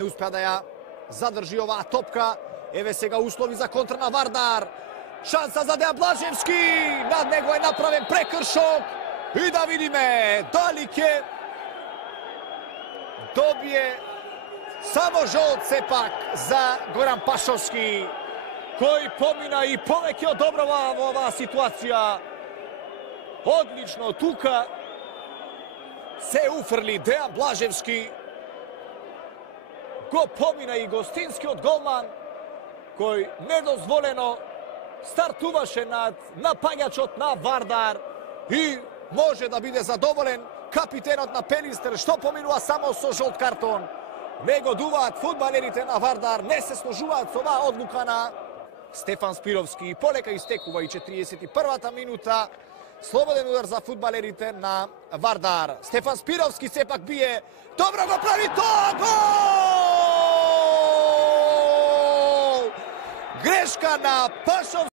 Не успеа да ја задржи оваа топка. Еве сега услови за контра на Вардар. Шанса за Дејан Блажевски. Над него е направен прекршок. И да видиме дали ќе добие само жолт сепак за Горан Пашовски, кој помина и повеќе од доброва во оваа ситуација. Одлично тука се уфрли Дејан Блажевски. Го помина и гостинскиот голман, кој недозволено стартуваше над напаѓачот на Вардар и може да биде задоволен капитенот на Пелистер, што поминува само со жолт картон. Не годуваат фудбалерите на Вардар, не се сложуваат со оваа одлука на Стефан Спировски. Полека истекува и 41-та минута. Слободен удар за фудбалерите на Вардар. Стефан Спировски сепак бие. Добро го прави тоа! Гол! Грешка на Пашов.